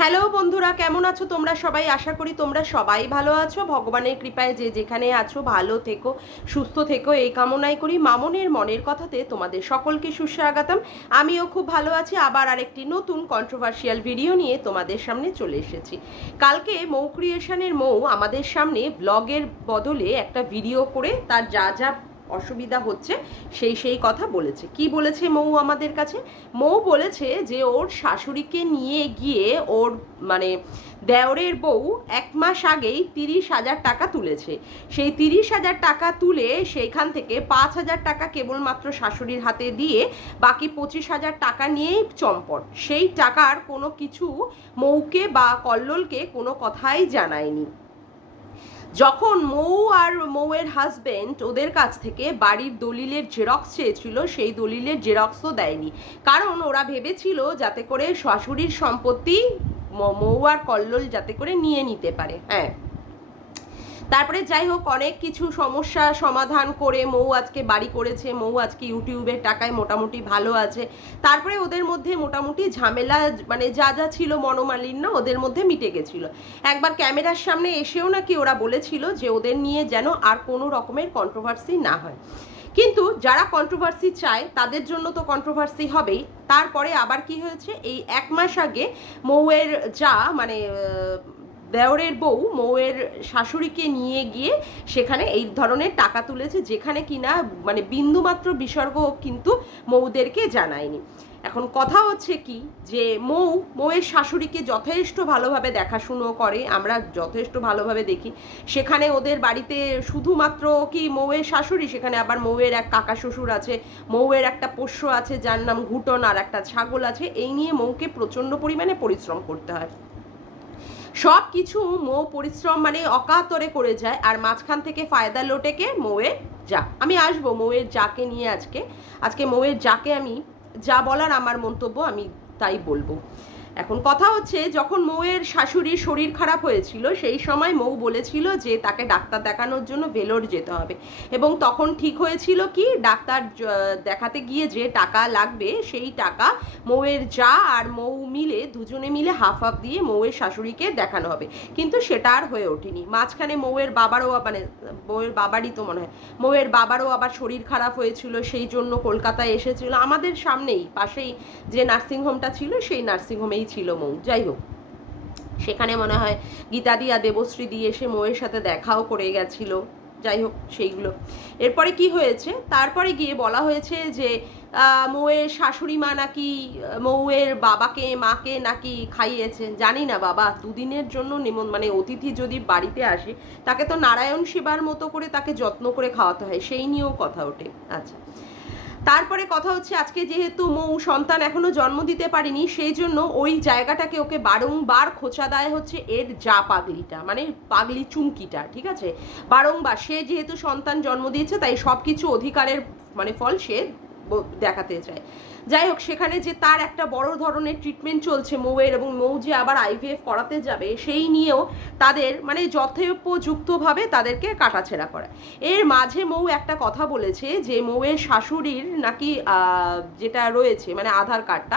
Hello বন্ধুরা, কেমন আছো তোমরা সবাই? আশা করি তোমরা সবাই ভালো আছো। ভগবানের কৃপায় যে যেখানে আছো ভালো থেকো, সুস্থ থেকো, এই কামনাই করি। মামনের মনের কথাতে তোমাদের সকলকে সুস্বাগতম। আমিও খুব ভালো আছি। আবার আরেকটি নতুন কন্ট্রোভার্সিয়াল ভিডিও নিয়ে তোমাদের সামনে চলে এসেছি। কালকে মৌ ক্রিয়েশনের মৌ আমাদের সামনে ব্লগের বদলে একটা ভিডিও করে তার যা যা অসুবিধা হচ্ছে সেই কথা বলেছে। কি বলেছে মৌ আমাদের কাছে? মৌ বলেছে যে ওর শাশুড়িকে নিয়ে গিয়ে ওর মানে দেওরের বউ 1 মাস আগেই 30,000 টাকা তুলেছে। সেই 30,000 টাকা তুলে সেইখান থেকে 5,000 টাকা কেবলমাত্র শাশুড়ির হাতে দিয়ে বাকি 25,000 টাকা নিয়েই চম্পট। সেই টাকার কোনো কিছু মৌকে বা কল্লোলকে কোনো কথাই জানায়নি। যখন মৌ আর মৌয়ের হাজবেন্ড ওদের কাছ থেকে বাড়ির দলিলের জেরক্স চেয়েছিল, সেই দলিলের জেরক্সও দেয়নি, কারণ ওরা ভেবেছিল যাতে করে শাশুড়ির সম্পত্তি মৌ আর কল্লোল যাতে করে নিয়ে নিতে পারে। হ্যাঁ, তারপরে যাই হোক অনেক কিছু সমস্যা সমাধান করে মৌ আজকে বাড়ি করেছে। মৌ আজকে ইউটিউবের টাকায় মোটামুটি ভালো আছে। তারপরে ওদের মধ্যে মোটামুটি ঝামেলা মানে যা যা ছিল মনোমালিন্য ওদের মধ্যে মিটে গেছিল। একবার ক্যামেরার সামনে এসেও নাকি ওরা বলেছিল যে ওদের নিয়ে যেন আর কোনো রকমের কন্ট্রোভার্সি না হয়। কিন্তু যারা কন্ট্রোভার্সি চায় তাদের জন্য তো কন্ট্রোভার্সি হবেই। তারপরে আবার কি হয়েছে, এই 1 মাস আগে মৌয়ের যা মানে দেওরের বউ মৌয়ের শাশুড়িকে নিয়ে গিয়ে সেখানে এই ধরনের টাকা তুলেছে, যেখানে কিনা মানে বিন্দুমাত্র বিসর্গ কিন্তু মৌদেরকে জানায়নি। এখন কথা হচ্ছে কি, যে মৌয়ের শাশুড়িকে যথেষ্ট ভালোভাবে দেখাশুনো করে, আমরা যথেষ্ট ভালোভাবে দেখি। সেখানে ওদের বাড়িতে শুধুমাত্র কি মৌয়ের শাশুড়ি, সেখানে আবার মৌয়ের এক কাকা শ্বশুর আছে, মৌয়ের একটা পোষ্য আছে যার নাম ঘুটন, আর একটা ছাগল আছে। এই নিয়ে মৌকে প্রচণ্ড পরিমাণে পরিশ্রম করতে হয়। সব কিছু মৌ পরিশ্রম মানে অকাতরে করে যায়, আর মাঝখান থেকে ফায়দা লোটেকে মৌয়ের যা। আমি আসবো মৌয়ের যাকে নিয়ে আজকে মৌয়ের যাকে আমি যা বলার আমার মন্তব্য আমি তাই বলবো। এখন কথা হচ্ছে, যখন মৌয়ের শাশুড়ির শরীর খারাপ হয়েছিল সেই সময় মৌ বলেছিল যে তাকে ডাক্তার দেখানোর জন্য ভেলোর যেতে হবে, এবং তখন ঠিক হয়েছিল কি ডাক্তার দেখাতে গিয়ে যে টাকা লাগবে সেই টাকা মৌয়ের যা আর মৌ মিলে দুজনে মিলে হাফ হাফ দিয়ে মৌয়ের শাশুড়িকে দেখানো হবে। কিন্তু সেটা আর হয়ে ওঠেনি। মাঝখানে মৌয়ের বাবারও মানে মৌয়ের বাবারই তো মনে হয় মৌয়ের বাবারও আবার শরীর খারাপ হয়েছিল, সেই জন্য কলকাতায় এসেছিল। আমাদের সামনেই পাশেই যে নার্সিংহোমটা ছিল সেই নার্সিংহোমেই ছিল মৌ। যাই হোক, সেখানে মনে হয় গীতাদি আর দেবশ্রী দিয়ে এসে মৌয়ের সাথে দেখাও করে গেছিল। যাই হোক সেইগুলো এরপরে কি হয়েছে, তারপরে গিয়ে বলা হয়েছে যে মৌয়ের শাশুড়ি মা নাকি মৌয়ের বাবাকে মাকে নাকি খাইয়েছে। জানি না বাবা, দুদিনের জন্য মানে অতিথি যদি বাড়িতে আসে তাকে তো নারায়ণ সেবার মতো করে তাকে যত্ন করে খাওয়াতে হয়, সেই নিয়েও কথা ওঠে। আচ্ছা, তারপরে কথা হচ্ছে আজকে যেহেতু মৌ সন্তান এখনো জন্ম দিতে পারেনি, সেই জন্য ওই জায়গাটাকে ওকে বারংবার খোঁচা দেয় হচ্ছে এর যা পাগলিটা, মানে পাগলি চুমকিটা। ঠিক আছে, বারংবার সে যেহেতু সন্তান জন্ম দিয়েছে তাই সব কিছু অধিকারের মানে ফল সে দেখাতে চায়। যাই হোক, সেখানে যে তার একটা বড় ধরনের ট্রিটমেন্ট চলছে মৌয়ের, এবং মৌ যে আবার আইভিএফ করাতে যাবে সেই নিয়েও তাদের মানে যথোপযুক্তভাবে তাদেরকে কাটাছেড়া করে। এর মাঝে মৌ একটা কথা বলেছে যে মৌয়ের শাশুড়ির নাকি যেটা রয়েছে মানে আধার কার্ডটা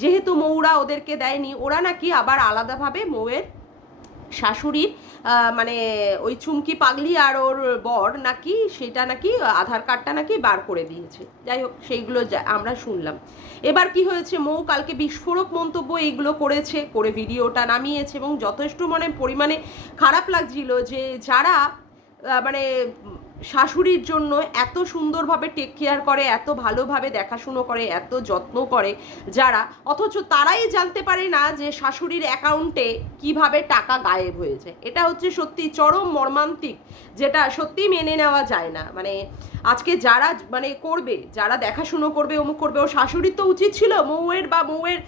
যেহেতু মৌরা ওদেরকে দেয়নি, ওরা নাকি আবার আলাদাভাবে মৌয়ের শাশুড়ির মানে ওই চুমকি পাগলি আর ওর বর নাকি সেটা নাকি আধার কার্ডটা নাকি বার করে দিয়েছে। যাই হোক, সেইগুলো আমরা শুনলাম। এবার কি হয়েছে, মৌ কালকে বিস্ফোরক মন্তব্য এইগুলো করেছে, করে ভিডিওটা নামিয়েছে, এবং যথেষ্ট পরিমাণে খারাপ লাগছিল যে যারা মানে শাশুড়ির জন্য এত সুন্দরভাবে টেক কেয়ার করে, এত ভালোভাবে দেখাশুনো করে, এত যত্ন করে যারা, অথচ তারাই জানতে পারে না যে শাশুড়ির অ্যাকাউন্টে কিভাবে টাকা গায়েব হয়েছে। এটা হচ্ছে সত্যি চরম মর্মান্তিক, যেটা সত্যি মেনে নেওয়া যায় না। মানে আজকে যারা মানে করবে, যারা দেখাশুনো করবে, অমুক করবে, ও শাশুড়ির তো উচিত ছিল মৌয়ের বা মৌয়ের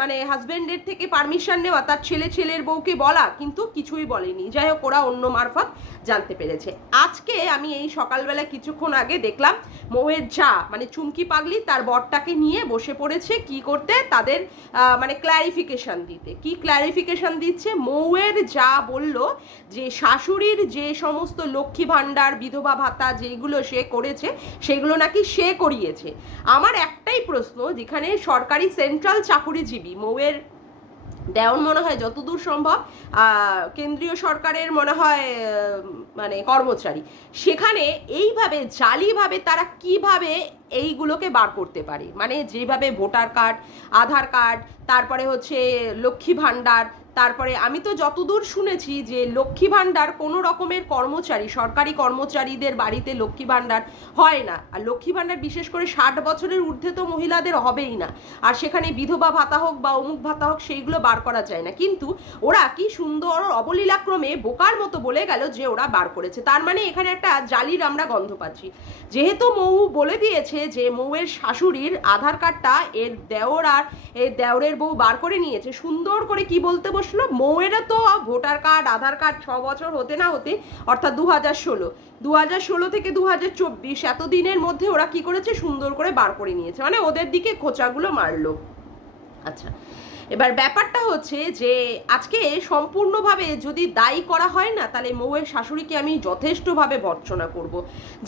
মানে হাজবেন্ডের থেকে পারমিশন নেওয়া, তার ছেলের বউকে বলা, কিন্তু কিছুই বলেনি। যাই হোক, ওরা অন্য মারফত জানতে পেরেছে। আজকে আমি এই সকালবেলা কিছুক্ষণ আগে দেখলাম মৌয়ের যা মানে চুমকি পাগলি তার বরটাকে নিয়ে বসে পড়েছে কি করতে, তাদের মানে ক্ল্যারিফিকেশন দিতে। কি ক্ল্যারিফিকেশন দিচ্ছে, মৌয়ের যা বলল যে শাশুড়ির যে সমস্ত লক্ষ্মী ভাণ্ডার বিধবা ভাতা যেগুলো সে করেছে সেগুলো নাকি সে করিয়েছে। আমার একটাই প্রশ্ন, যেখানে সরকারি সেন্ট্রাল চাকুরিজীবী মৌয়ের দেওর মনে হয় যতদূর সম্ভব কেন্দ্রীয় সরকারের মনে হয় মানে কর্মচারী। সেখানে এইভাবে জালিভাবে তারা কিভাবে এইগুলোকে বার করতে পারে, মানে যেভাবে ভোটার কার্ড, আধার কার্ড, তারপরে হচ্ছে লক্ষ্মী ভাণ্ডার, তারপরে আমি তো যতদূর শুনেছি যে লক্ষ্মী ভাণ্ডার কোনো রকমের কর্মচারী, সরকারি কর্মচারীদের বাড়িতে লক্ষ্মী ভাণ্ডার হয় না। আর লক্ষ্মী ভাণ্ডার বিশেষ করে 60 বছরের ঊর্ধ্বে তো মহিলাদের হবেই না। আর সেখানে বিধবা ভাতা হোক বা অমুক ভাতা হোক সেইগুলো বার করা যায় না, কিন্তু ওরা কি সুন্দর অবলীলাক্রমে বোকার মতো বলে গেল যে ওরা বার করেছে। তার মানে এখানে একটা জালির আমরা গন্ধ পাচ্ছি। যেহেতু মৌ বলে দিয়েছে যে মৌয়ের শাশুড়ির আধার কার্ডটা এর দেওর আর এর দেওরের বউ বার করে নিয়েছে, সুন্দর করে কি বলতে বসলো, মৌয়েরও তো ভোটার কার্ড, আধার কার্ড 6 বছর হতে না হতে, অর্থাৎ 2016 থেকে 2024 এতদিনের মধ্যে ওরা কি করেছে, সুন্দর করে বার করে নিয়েছে, মানে ওদের দিকে খোঁচাগুলো মারলো। আচ্ছা, এবার ব্যাপারটা হচ্ছে যে আজকে সম্পূর্ণভাবে যদি দায়ী করা হয় না, তাহলে মৌয়ের শাশুড়িকে আমি যথেষ্টভাবে ভর্ৎসনা করব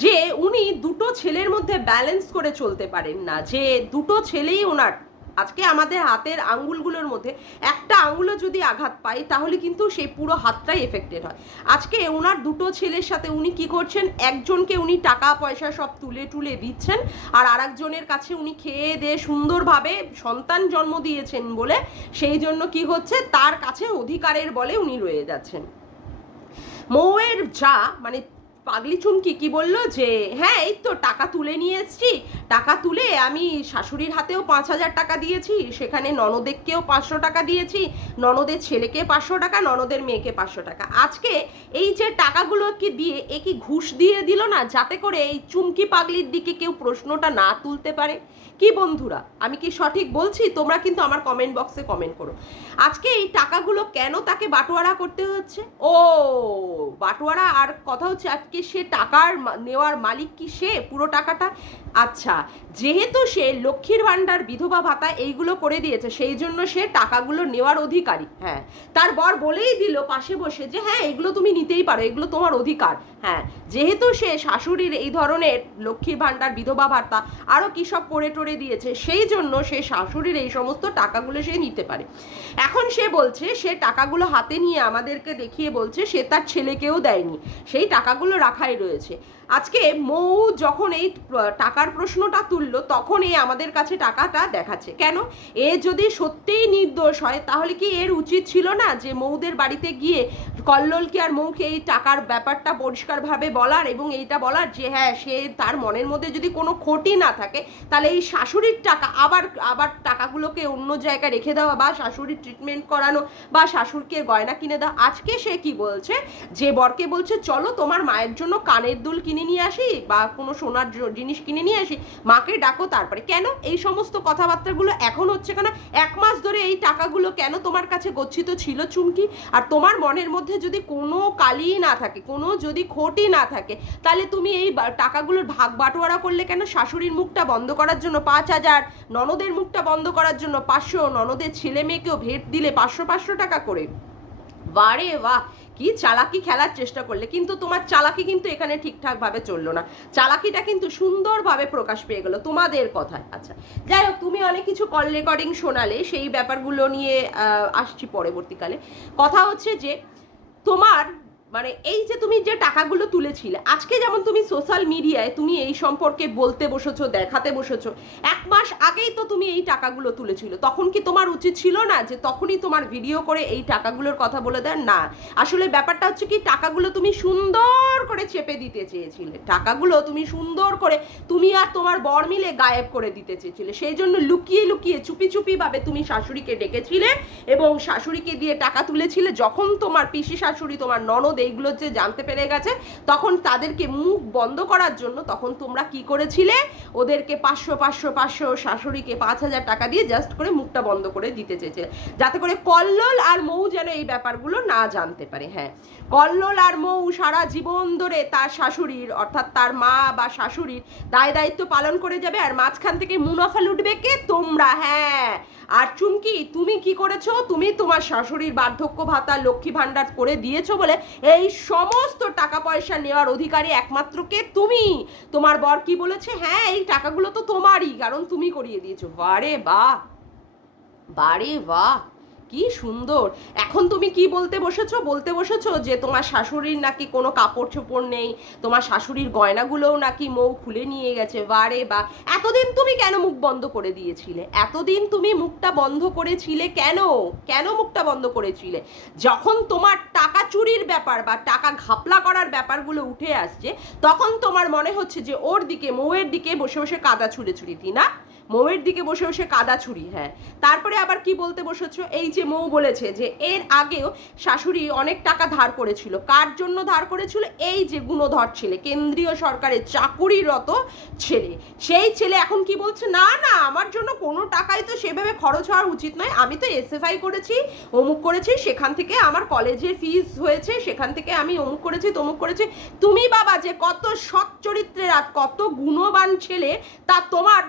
যে উনি দুটো ছেলের মধ্যে ব্যালেন্স করে চলতে পারেন না, যে দুটো ছেলেই ওনার। আজকে আমাদের হাতের আঙ্গুলগুলোর মধ্যে একটা আঙ্গুলও যদি আঘাত পায় তাহলে কিন্তু সেই পুরো হাতটাই এফেক্টেড হয়। আজকে ওনার দুটো ছেলের সাথে উনি কি করছেন, একজনকে উনি টাকা পয়সা সব তুলে দিচ্ছেন, আর আরেকজনের কাছে উনি খেয়ে দিয়ে সুন্দরভাবে সন্তান জন্ম দিয়েছেন বলে সেই জন্য কি হচ্ছে, তার কাছে অধিকারের বলে উনি রয়ে যাচ্ছেন। মৌয়ের যা মানে পাগলি চুমকি কি বললো যে হ্যাঁ এই তো টাকা তুলে নিয়ে এসছি, টাকা তুলে আমি শাশুড়ির হাতেও 5,000 টাকা দিয়েছি, সেখানে ননদেরকেও 500 টাকা দিয়েছি, ননদের ছেলেকে 500 টাকা, ননদের মেয়েকে 500 টাকা। আজকে এই যে টাকাগুলো কি দিয়ে এ কি ঘুষ দিয়ে দিল না, যাতে করে এই চুমকি পাগলির দিকে কেউ প্রশ্নটা না তুলতে পারে? কি বন্ধুরা, আমি কি সঠিক বলছি? তোমরা কিন্তু আমার কমেন্ট বক্সে কমেন্ট করো। আজকে এই টাকাগুলো কেন তাকে বাটোয়ারা করতে হচ্ছে? ও বাটোয়ারা, আর কথা হচ্ছে আজকে সে টাকার নেওয়ার মালিক কি সে পুরো টাকাটা? আচ্ছা, যেহেতু সে লক্ষ্মীর ভাণ্ডার, বিধবা ভাতা এইগুলো করে দিয়েছে, সেই জন্য সে টাকাগুলো নেওয়ার অধিকারী। হ্যাঁ, তার বর বলেই দিল পাশে বসে যে হ্যাঁ এগুলো তুমি নিতেই পারো, এগুলো তোমার অধিকার। হ্যাঁ, যেহেতু সে শাশুড়ির এই ধরনের লক্ষ্মীর ভাণ্ডার, বিধবা ভাতা আরও কী সব করে দিয়েছে, সেই জন্য সে শাশুড়ির এই সমস্ত টাকাগুলো সে নিতে পারে। এখন সে বলছে সে টাকাগুলো হাতে নিয়ে আমাদেরকে দেখিয়ে বলছে সে তার ছেলেকেও দেয়নি, সেই টাকাগুলো রাখাই রয়েছে। আজকে মৌ যখন এই টাকার প্রশ্নটা তুললো তখন এ আমাদের কাছে টাকাটা দেখাচ্ছে কেন? এ যদি সত্যিই নির্দোষ হয় তাহলে কি এর উচিত ছিল না যে মৌদের বাড়িতে গিয়ে কল্লোলকে আর মৌকে এই টাকার ব্যাপারটা পরিষ্কারভাবে বলার, এবং এইটা বলার যে হ্যাঁ সে তার মনের মধ্যে যদি কোনো ক্ষতি না থাকে তাহলে এই শাশুড়ির টাকা আবার টাকাগুলোকে অন্য জায়গায় রেখে দেওয়া, বা শাশুড়ির ট্রিটমেন্ট করানো, বা শাশুড়কে গয়না কিনে দেওয়া। আজকে সে কি বলছে, যে বরকে বলছে চলো তোমার মায়ের জন্য কানের দুল কিনে নিয়ে আসি বা কোনো সোনার জিনিস কিনে নিয়ে আসি, মাকে ডাকো। তারপরে কেন এই সমস্ত কথাবার্তাগুলো এখন হচ্ছে কেন? 1 মাস ধরে এই টাকাগুলো কেন তোমার কাছে গচ্ছিত ছিল চুমকি? আর তোমার মনের মধ্যে যদি কোনো কালি না থাকে, কোনো যদি খোটই না থাকে, তাহলে তুমি এই টাকাগুলোর ভাগ বাটোয়ারা করলে কেন? শাশুড়ির মুখটা বন্ধ করার জন্য 5,000, ননদের মুখটা বন্ধ করার জন্য 500, ননদের ছেলে মেয়েকেও ভেট দিলে 500 টাকা করে। বারে বাহ, কি চালাকি খেলার চেষ্টা করলে, কিন্তু তোমার চালাকি কিন্তু এখানে ঠিকঠাক ভাবে চললো না, চালাকিটা কিন্তু সুন্দরভাবে প্রকাশ পেয়ে গেল তোমাদের কথায়। আচ্ছা যাই হোক, তুমি অনেক কিছু কল রেকর্ডিং শোনালে, সেই ব্যাপারগুলো নিয়ে আসছি পরবর্তীকালে। কথা হচ্ছে যে তোমার মানে এই যে তুমি যে টাকাগুলো তুলেছিলে, আজকে যেমন তুমি সোশ্যাল মিডিয়ায় তুমি এই সম্পর্কে বলতে বসেছো, দেখাতে বসেছো, 1 মাস আগেই তো তুমি এই টাকাগুলো তুলেছিল, তখন কি তোমার উচিত ছিল না যে তখনই তোমার ভিডিও করে এই টাকাগুলোর কথা বলে দেন? না, আসলে ব্যাপারটা হচ্ছে কি, টাকাগুলো তুমি সুন্দর করে চেপে দিতে চেয়েছিলে, টাকাগুলো তুমি সুন্দর করে তুমি আর তোমার বর মিলে গায়েব করে দিতে চেয়েছিলে, সেই জন্য লুকিয়ে লুকিয়ে চুপি ভাবে তুমি শাশুড়িকে ডেকেছিলে এবং শাশুড়িকে দিয়ে টাকা তুলেছিলে। যখন তোমার পিসি শাশুড়ি, তোমার ননদ এইগুলো যে জানতে পেরে গেছে, তখন তাদেরকে মুখ বন্ধ করার জন্য তখন তোমরা কি করেছিলে, ওদেরকে 500 শাশুড়িকে 5,000 টাকা দিয়ে জাস্ট করে মুখটা বন্ধ করে দিতে চেয়েছিলে, যাতে করে কল্লোল আর মৌ যেন এই ব্যাপারগুলো না জানতে পারে। হ্যাঁ, কল্লোল আর মৌ সারা জীবন ধরে তার শাশুড়ির, অর্থাৎ তার মা বা শাশুড়ির দায়িত্ব পালন করে যাবে, আর মাঝখান থেকে মুনাফা লুটবে কে? তোমরা। হ্যাঁ, আর চুমকি তুমি কি করেছো, তুমি তোমার শাশুড়ির বার্ধক্য ভাতা, লক্ষ্মী ভাণ্ডার করে দিয়েছো বলে এই সমস্ত টাকা পয়সা নেওয়ার অধিকারী একমাত্র কে? তুমি। তোমার বর কি বলেছে, হ্যাঁ এই টাকাগুলো তো তোমারই, কারণ তুমি করিয়ে দিয়েছো। বারে বাহ, বারে বাহ, কি সুন্দর। এখন তুমি কি বলতে বসেছো যে তোমার শাশুড়ির নাকি কোনো কাপড় চোপড় নেই, তোমার শাশুড়ির গয়নাগুলোও নাকি মৌ খুলে নিয়ে গেছে। বারে বা, এতদিন তুমি কেন মুখ বন্ধ করে দিয়েছিলে? এতদিন তুমি মুখটা বন্ধ করেছিলে কেন? কেন মুখটা বন্ধ করেছিলে? যখন তোমার টাকা চুরির ব্যাপার বা টাকা ঘাপলা করার ব্যাপারগুলো উঠে আসছে, তখন তোমার মনে হচ্ছে যে ওর দিকে, মৌয়ের দিকে বসে বসে কাদা ছুঁড়ি না, মৌয়ের দিকে বসে বসে কাদা ছুরি। হ্যাঁ, তারপরে আবার কি বলতে বসেছো, এই যে মৌ বলেছে যে এর আগেও শাশুড়ি অনেক টাকা ধার করেছিল। কার জন্য ধার করেছিল? এই যে গুণধর ছেলে, কেন্দ্রীয় সরকারের চাকুরিরত ছেলে, সেই ছেলে এখন কি বলছে, না না আমার জন্য কোনো টাকাই তো সেভাবে খরচ হওয়ার উচিত নয়, আমি তো এসএফআই করেছি, অমুক করেছি, সেখান থেকে আমার কলেজের ফিস হয়েছে, সেখান থেকে আমি অমুক করেছি তমুক করেছি। তুমি বাবা যে কত সৎ চরিত্রের আর কত গুণবান ছেলে, তা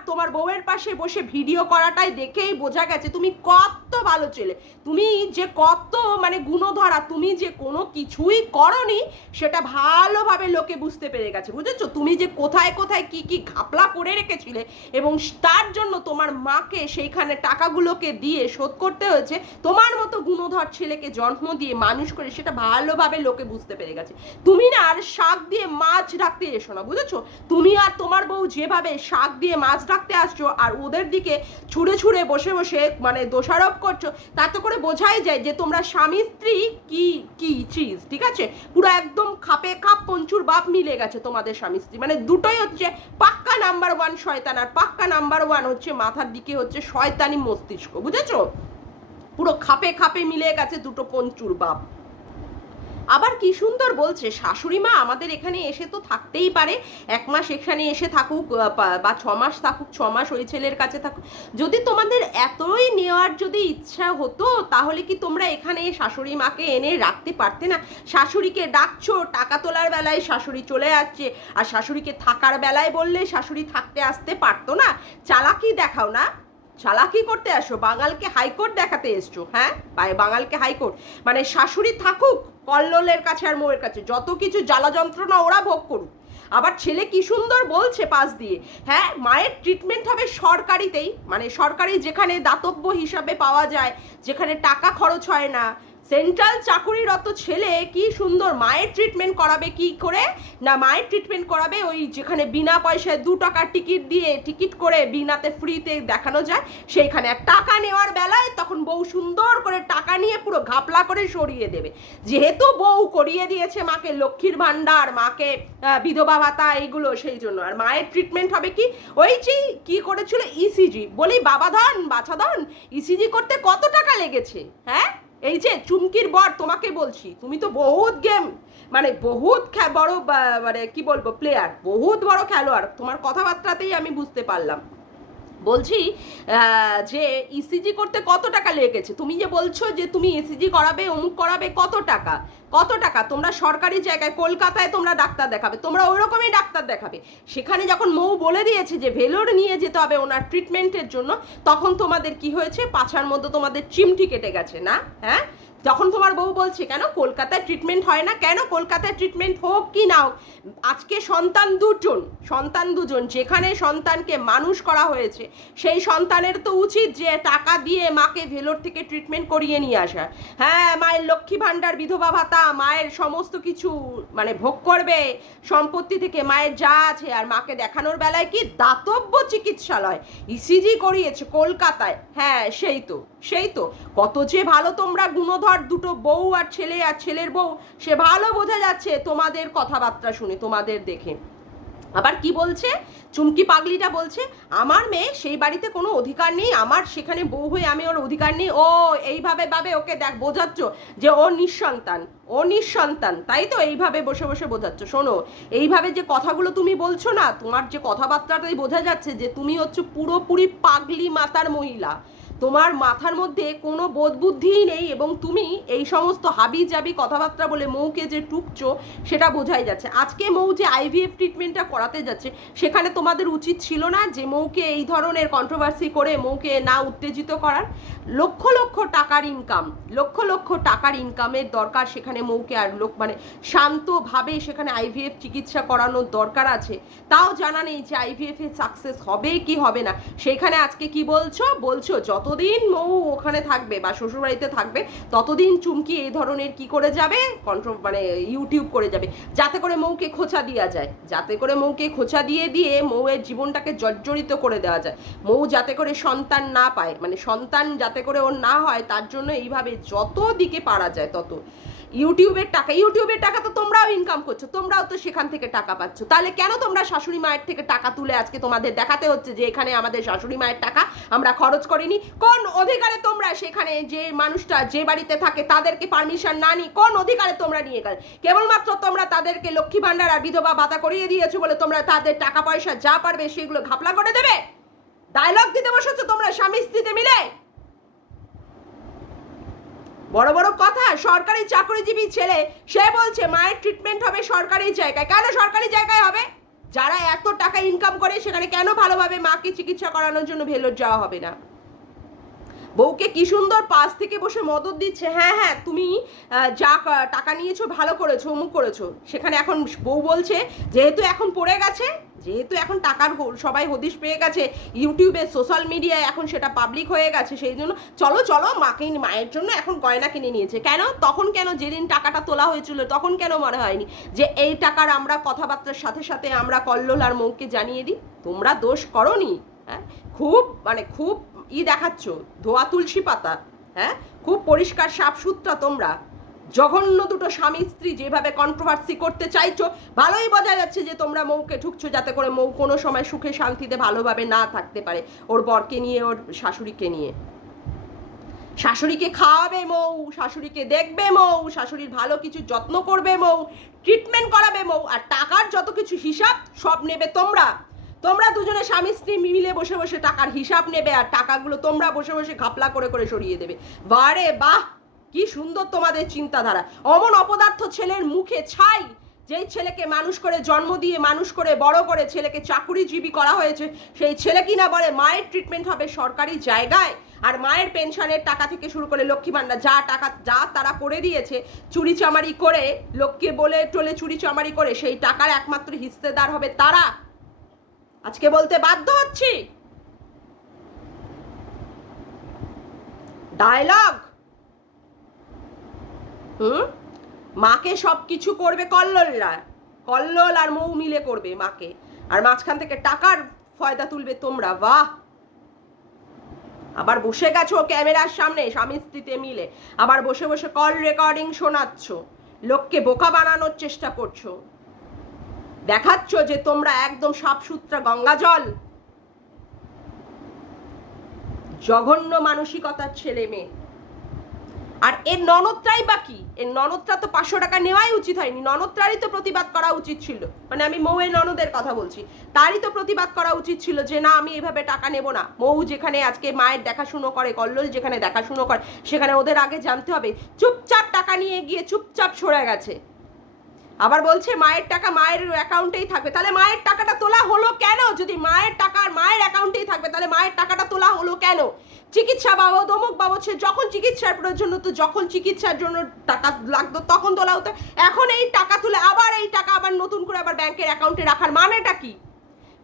তোমার বউয়ের পাশে বসে ভিডিও করাটাই দেখেই বোঝা গেছে তুমি কত ভালো ছেলে, তুমি যে কত মানে গুণধরা, তুমি যে কোনো কিছুই করনি সেটা ভালোভাবে লোকে বুঝতে পেরে গেছে, বুঝেছো? তুমি যে কোথায় কোথায় কি কি ঘাপলা করে রেখেছিলে এবং তার জন্য তোমার মাকে সেইখানে টাকাগুলোকে দিয়ে শোধ করতে হয়েছে, তোমার মতো গুণধর ছেলেকে জন্ম দিয়ে মানুষ করে, সেটা ভালোভাবে লোকে বুঝতে পেরে গেছে। তুমি না আর শাক দিয়ে মাছ রাখতে এসো না, বুঝেছো? তুমি আর তোমার বউ যেভাবে শাক দিয়ে মাছ রাখতে আসছো আর ওদের দিকে ছুঁড়ে ছুঁড়ে বসে বসে মানে দোষারোপ করছো, তাতে করে বোঝাই যায় যে তোমরা স্বামী স্ত্রী কি কি চিজ, ঠিক আছে? পুরো একদম খাপে খাপ পঞ্চুর বাপ মিলে গেছে তোমাদের স্বামী স্ত্রী, মানে দুটোই হচ্ছে পাক্কা নাম্বার ওয়ান শয়তান, আর পাক্কা নাম্বার ওয়ান হচ্ছে মাথার দিকে হচ্ছে শয়তানি মস্তিষ্ক, বুঝেছো? পুরো খাপে খাপে মিলে গেছে দুটো পঞ্চুর বাপ। আবার কি সুন্দর বলছে, শাশুড়ি মা আমাদের এখানে এসে তো থাকতেই পারে, 1 মাস এখানে এসে থাকুক বা 6 মাস থাকুক, 6 মাস ওই ছেলের কাছে থাকুক। যদি তোমাদের এতই নেওয়ার যদি ইচ্ছা হতো, তাহলে কি তোমরা এখানে শাশুড়ি মাকে এনে রাখতে পারতে না? শাশুড়িকে ডাকছো, টাকা তোলার বেলায় শাশুড়ি চলে যাচ্ছে, আর শাশুড়িকে থাকার বেলায় বললে শাশুড়ি থাকতে আসতে পারতো না? চালাকি দেখাও না, চালাকি করতে আসো, বাঙালকে হাইকোর্ট দেখাতে এসছো। হ্যাঁ, বাঙালকে হাইকোর্ট, মানে শাশুড়ি থাকুক কল্লোলের কাছে আর মোয়ের কাছে, যত কিছু জ্বালা যন্ত্রণা ওরা ভোগ করুক। আবার ছেলে কি সুন্দর বলছে পাশ দিয়ে, হ্যাঁ মায়ের ট্রিটমেন্ট হবে সরকারিতেই, মানে সরকারি যেখানে দাতব্য হিসাবে পাওয়া যায়, যেখানে টাকা খরচ হয় না। সেন্ট্রাল চাকুরিরত ছেলে কি সুন্দর মায়ের ট্রিটমেন্ট করাবে, কি করে না, মায়ের ট্রিটমেন্ট করাবে ওই যেখানে বিনা পয়সায় 2 টাকার টিকিট দিয়ে, টিকিট করে বিনাতে ফ্রিতে দেখানো যায় সেইখানে। আর টাকা নেওয়ার বেলায় তখন বউ সুন্দর করে টাকা নিয়ে পুরো ঘাপলা করে সরিয়ে দেবে, যেহেতু বউ করিয়ে দিয়েছে মাকে লক্ষ্মীর ভান্ডার, মাকে বিধবা ভাতা, এইগুলো সেই জন্য। আর মায়ের ট্রিটমেন্ট হবে কি, ওই যে কি করেছিল ইসিজি, বলি বাবা ধন বাছা ধন, ইসিজি করতে কত টাকা লেগেছে? হ্যাঁ, এই যে চুমকির বর, তোমাকে বলছি, তুমি তো বহুত গেম, মানে বহুত বড় মানে কি বলবো প্লেয়ার, বহুত বড় খেলোয়াড়, তোমার কথাবার্তাতেই আমি বুঝতে পারলাম। বলছি যে ইসিজি করতে কত টাকা লেগেছে? তুমি যে বলছো যে তুমি ইসিজি করাবে, অমুক করাবে, কত টাকা, কত টাকা? তোমরা সরকারি জায়গায় কলকাতায় তোমরা ডাক্তার দেখাবে, তোমরা ওই রকমই ডাক্তার দেখাবে। সেখানে যখন মৌ বলে দিয়েছে যে ভেলোর নিয়ে যেতে হবে ওনার ট্রিটমেন্টের জন্য, তখন তোমাদের কি হয়েছে, পাছার মধ্যে তোমাদের চিমটি কেটে গেছে না? হ্যাঁ, যখন তোমার বউ বলছে কেন কলকাতায় ট্রিটমেন্ট হয় না, কেন কলকাতায় ট্রিটমেন্ট হোক কি না হোক, আজকে সন্তান দুজন, যেখানে সন্তানকে মানুষ করা হয়েছে, সেই সন্তানের তো উচিত যে টাকা দিয়ে মাকে ভেলোর থেকে ট্রিটমেন্ট করিয়ে নিয়ে আসা। হ্যাঁ, মায়ের লক্ষ্মী ভাণ্ডার, বিধবা ভাতা, মায়ের সমস্ত কিছু মানে ভোগ করবে সম্পত্তি থেকে, মায়ের যা আছে। আর মাকে দেখানোর বেলায় কি দাতব্য চিকিৎসালয়, ইসিজি করিয়েছে কলকাতায়। হ্যাঁ, সেই তো কত যে ভালো তোমরা গুণধর দুটো বউ, আর ছেলের বউ, সে ভালো বোঝা যাচ্ছে তোমাদের কথাবার্তা শুনে, তোমাদের দেখে। আবার কি বলছে চুমকি পাগলিটা, বলছে আমার মেয়ে সেই বাড়িতে কোনো অধিকার নেই, আমার সেখানে বউ হয়ে আমি ওর অধিকার নেই। ও এইভাবে ভাবে ওকে দেখ বোঝাচ্ছ যে ও নিঃসন্তান, তাই তো? এইভাবে বসে বসে বোঝাচ্ছ। শোনো, এইভাবে যে কথাগুলো তুমি বলছো না, তোমার যে কথাবার্তাটাই বোঝা যাচ্ছে যে তুমি হচ্ছে পুরোপুরি পাগলি মাতার মহিলা, তোমার মাথার মধ্যে কোনো বোধ বুদ্ধিই নেই, এবং তুমি এই সমস্ত হাবি জাবি কথাবার্তা বলে মৌকে যে টুকছো সেটা বোঝাই যাচ্ছে। আজকে মৌ যে আইভিএফ ট্রিটমেন্টটা করাতে যাচ্ছে, সেখানে তোমাদের উচিত ছিল না যে মৌকে এই ধরনের কন্ট্রোভার্সি করে মৌকে না উত্তেজিত করার? লক্ষ লক্ষ টাকার ইনকামের দরকার সেখানে মৌকে, আর মানে শান্তভাবে সেখানে আইভিএফ চিকিৎসা করানোর দরকার আছে। তাও জানা নেই যে আইভিএফ এর সাকসেস হবে কি হবে না। সেখানে আজকে কি বলছো, যত যতদিন মৌ ওখানে থাকবে বা শ্বশুরবাড়িতে থাকবে ততদিন চুমকি এই ধরনের কি করে যাবে, মানে ইউটিউব করে যাবে, যাতে করে মৌকে খোঁচা দেওয়া যায়, যাতে করে মৌকে খোঁচা দিয়ে দিয়ে মৌয়ের জীবনটাকে জর্জরিত করে দেওয়া যায়, মৌ যাতে করে সন্তান না পায়, মানে সন্তান যাতে করে ওর না হয়, তার জন্য এইভাবে যত দিকে পারা যায় তত। ইউটিউবের টাকা তো তোমরাও ইনকাম করছো, তোমরাও তো সেখান থেকে টাকা পাচ্ছ, তাহলে কেন তোমরা শাশুড়ি মায়ের থেকে টাকা তুলে আজকে তোমাদের দেখাতে হচ্ছে যে এখানে আমাদের শাশুড়ি মায়ের টাকা আমরা খরচ করিনি? কোন অধিকারে তোমরা সেখানে যে মানুষটা যে বাড়িতে থাকে তাদেরকে পারমিশন না নিয়ে কোন অধিকারে তোমরা নিয়ে গেলে? কেবলমাত্র তোমরা তাদেরকে লক্ষ্মী ভান্ডার আর বিধবা ভাতা করিয়ে দিয়েছো বলে তোমরা তাদের টাকা পয়সা যা পারবে সেগুলো ঘাপলা করে দেবে? ডায়লগ দিতে বসেছো তোমরা স্বামী স্ত্রীতে মিলে, বড় বড় কথা। সরকারি চাকরিজীবী ছেলে সে বলছে মায়ের ট্রিটমেন্ট হবে সরকারি জায়গায়। কেন সরকারি জায়গায় হবে? যারা এত টাকা ইনকাম করে সেখানে কেন ভালোভাবে মাকে চিকিৎসা করানোর জন্য ভেলোর যাওয়া হবে না? বউকে কি সুন্দর পাশ থেকে বসে মদত দিচ্ছে, হ্যাঁ হ্যাঁ তুমি যা টাকা নিয়েছো ভালো করেছো, অমুক করেছো। সেখানে এখন বউ বলছে যেহেতু এখন পড়ে গেছে, যেহেতু এখন টাকার সবাই হদিশ পেয়ে গেছে, ইউটিউবে সোশ্যাল মিডিয়ায় এখন সেটা পাবলিক হয়ে গেছে, সেই জন্য চলো চলো মাকে, মায়ের জন্য এখন গয়না কিনে নিয়েছে। কেন তখন, কেন যেদিন টাকাটা তোলা হয়েছিল তখন কেন মনে হয়নি যে এই টাকার আমরা কথাবার্তার সাথে সাথে আমরা কল্লোল আর মৌকে জানিয়ে দিই? তোমরা দোষ করনি, হ্যাঁ খুব মানে খুব দেখাচ্ছ ধোয়া তুলসী পাতা, হ্যাঁ খুব পরিষ্কার সাফ সুতরা। তোমরা জঘন্য দুটো স্বামী স্ত্রী যেভাবে কন্ট্রোভার্সি করতে চাইছো, ভালোই বোঝা যাচ্ছে যে তোমরা মৌকে ঠুকছো যাতে করে মৌ কোনো সময় সুখে শান্তিতে ভালোভাবে না থাকতে পারে ওর বরকে নিয়ে, ওর শাশুড়িকে নিয়ে। শাশুড়িকে খাওয়াবে মৌ, শাশুড়িকে দেখবে মৌ, শাশুড়ির ভালো কিছু যত্ন করবে মৌ, ট্রিটমেন্ট করাবে মৌ, আর টাকার যত কিছু হিসাব সব নেবে তোমরা। তোমরা দুজনে স্বামী স্ত্রী মিলে বসে বসে টাকার হিসাব নেবে আর টাকাগুলো তোমরা বসে বসে ঘাপলা করে করে সরিয়ে দেবে। বারে বাহ, কি সুন্দর তোমাদের চিন্তাধারা। অমন অপদার্থ ছেলের মুখে ছাই, যেই ছেলেকে মানুষ করে জন্ম দিয়ে মানুষ করে বড় করে ছেলেকে চাকুরিজীবী করা হয়েছে, সেই ছেলে কিনা বলে মায়ের ট্রিটমেন্ট হবে সরকারি জায়গায়, আর মায়ের পেনশনের টাকা থেকে শুরু করে লক্ষ্মী ভান্ডার যা টাকা যা তারা করে দিয়েছে চুরি চামারি করে, লোককে বলে টোলে চুরি চামারি করে, সেই টাকার একমাত্র হিস্সেদার হবে তারা। আজকে বলতে বাধ্য হচ্ছি, ডায়লগ। মাকে সব কিছু করবে কল্লোলরা, কল্লোল আর মৌ মিলে করবে মাকে, আর মাঝখান থেকে টাকার ফয়দা তুলবে তোমরা। বাহ, আবার বসে গেছো ক্যামেরার সামনে স্বামী স্ত্রীতে মিলে, আবার বসে বসে কল রেকর্ডিং শোনাচ্ছ, লোককে বোকা বানানোর চেষ্টা করছো, দেখাচ্ছ যে তোমরা একদম সাফসুতরা গঙ্গা জল। জঘন্য মানসিকতার ছেলে মেয়ে। আর এর ননদটাই বাকি, এর ননদটা তো 500 টাকা নেওয়াই উচিত হয়নি, ননদটারই তো প্রতিবাদ করা উচিত ছিল। মানে আমি মৌয়ের ননদের কথা বলছি, তারই তো প্রতিবাদ করা উচিত ছিল যে না আমি এভাবে টাকা নেব না। মৌ যেখানে আজকে মায়ের দেখাশুনো করে, কল্লোল যেখানে দেখাশুনো করে, সেখানে ওদের আগে জানতে হবে। চুপচাপ টাকা নিয়ে গিয়ে চুপচাপ সরে গেছে, আবার বলছে মায়ের টাকা মায়ের অ্যাকাউন্টেই থাকবে। তাহলে মায়ের টাকাটা তোলা হলো কেন? যদি মায়ের টাকা মায়ের অ্যাকাউন্টেই থাকবে তাহলে মায়ের টাকাটা তোলা হলো কেন? চিকিৎসা বাবদ অমুক বাবদ, সে যখন চিকিৎসার প্রয়োজন হতো, যখন চিকিৎসার জন্য টাকা লাগতো তখন তোলা হতো। এখন এই টাকা তুলে আবার এই টাকা আবার নতুন করে আবার ব্যাংকের অ্যাকাউন্টে রাখার মানেটা কি?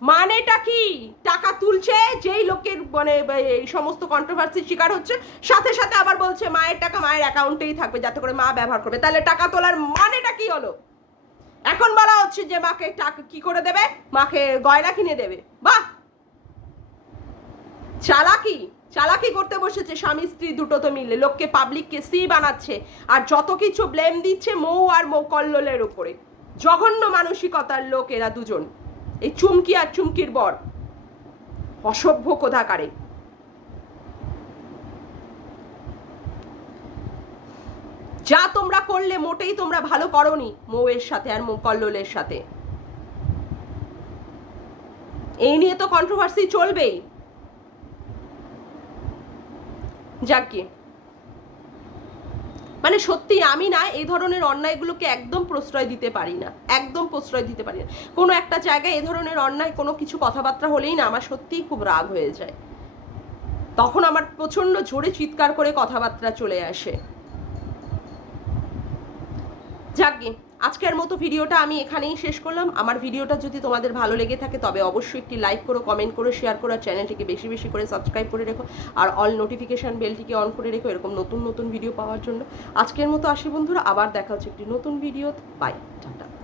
মানেটা কি? টাকা তুলছে যেই লোকের মানে এই সমস্ত কন্ট্রোভার্সির শিকার হচ্ছে, সাথে সাথে আবার বলছে মায়ের টাকা মায়ের অ্যাকাউন্টেই থাকবে যাতে করে মা ব্যবহার করবে। তাহলে টাকা তোলার মানেটা কি হলো? এখন বলা হচ্ছে যে মাকে টাকা কি করে দেবে, মাকে গয়না কিনে দেবে। বাহ, চালাকি চালাকি করতে বসেছে স্বামী স্ত্রী দুটো তো মিলে, লোককে পাবলিককে সি বানাচ্ছে, আর যত কিছু ব্লেম দিচ্ছে মৌ আর মৌ কল্লোলের উপরে। জঘন্য মানসিকতার লোক এরা দুজন, এই চুমকি আর চুমকির বর, অসভ্য কোথাকারে। যা তোমরা করলে মোটেই তোমরা ভালো করোনি মৌয়ের সাথে আর কল্লোলের সাথে। এই নিয়ে তো কন্ট্রোভার্সি চলবেই। যাকে মানে সত্যি আমি না এই ধরনের অন্যায়গুলোকে একদম প্রশ্রয় দিতে পারি না, একদম প্রশ্রয় দিতে পারি না। কোনো একটা জায়গায় এই ধরনের অন্যায় কোনো কিছু কথাবার্তা হলেই না আমার সত্যিই খুব রাগ হয়ে যায়, তখন আমার প্রচন্ড জোরে চিৎকার করে কথাবার্তা চলে আসে। যাকগে, আজকের মতো ভিডিওটা আমি এখানেই শেষ করলাম। আমার ভিডিওটা যদি তোমাদের ভালো লেগে থাকে তবে অবশ্যই একটি লাইক করো, কমেন্ট করো, শেয়ার করো, আর চ্যানেলটিকে বেশি বেশি করে সাবস্ক্রাইব করে রেখো, আর অল নোটিফিকেশান বেলটিকে অন করে রেখো এরকম নতুন নতুন ভিডিও পাওয়ার জন্য। আজকের মতো আসি বন্ধুরা, আবার দেখা হচ্ছে একটি নতুন ভিডিও। By, tata.